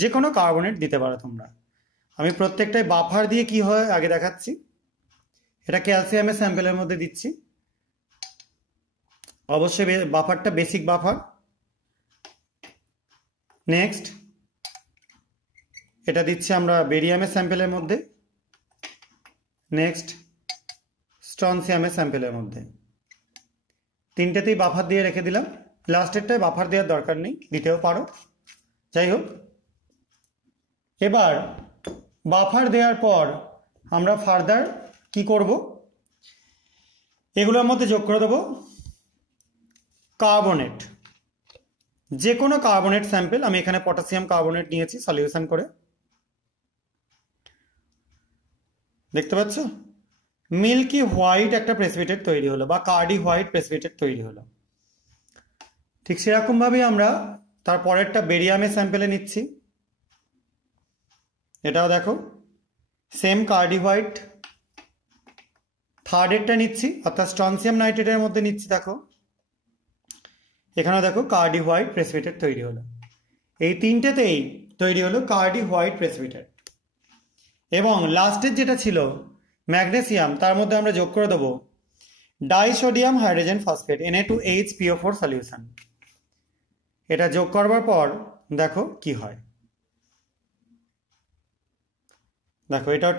যে কোনো কার্বনেট দিতে পারো তোমরা। আমি প্রত্যেকটাই বাফার দিয়ে কি হয় আগে দেখাচ্ছি। এটা ক্যালসিয়ামের স্যাম্পেলের মধ্যে দিচ্ছি, অবশ্যই বাফারটা বেসিক বাফার। নেক্সট এটা দিচ্ছি আমরা বেরিয়ামের স্যাম্পেলের মধ্যে, নেক্সট স্ট্রনসিয়ামের স্যাম্পেলের মধ্যে। তিনটেতেই বাফার দিয়ে রেখে দিলাম, লাস্টেরটায় বাফার দেওয়ার দরকার নেই, দিতেও পারো। যাই হোক, এবার বাফার দেওয়ার পর আমরা ফার্দার কি করব, এগুলোর মধ্যে যোগ করে দেবো কার্বনেট, যে কোনো কার্বনেট স্যাম্পেল। আমি এখানে পটাশিয়াম কার্বনেট নিয়েছি সলিউশন করে, দেখতে পাচ্ছ মিল্কি হোয়াইট একটা প্রেসিপিটেট তৈরি হলো বা কার্ডি হোয়াইট প্রেসিপিটেট তৈরি হলো। ঠিক সেরকমভাবেই আমরা তার পরেরটা বেরিয়ামের স্যাম্পেলে নিচ্ছি, এটাও দেখো সেম কার্ডি হোয়াইট। থার্ডেরটা নিচ্ছি অর্থাৎ স্ট্রনসিয়াম নাইট্রেটের মধ্যে নিচ্ছি, দেখো এখানেও দেখো কার্ডি হোয়াইট প্রেসিপিটেট তৈরি হলো। এই তিনটেতেই তৈরি হলো কার্ডি হোয়াইট প্রেসিপিটেট। এবং লাস্টের যেটা ছিল ম্যাগনেসিয়াম, তার মধ্যে আমরা যোগ করে দেবো disodium hydrogen phosphate Na2HPO4 solution. এটা যোগ করবার পর দেখো কি হয়, দেখো এটা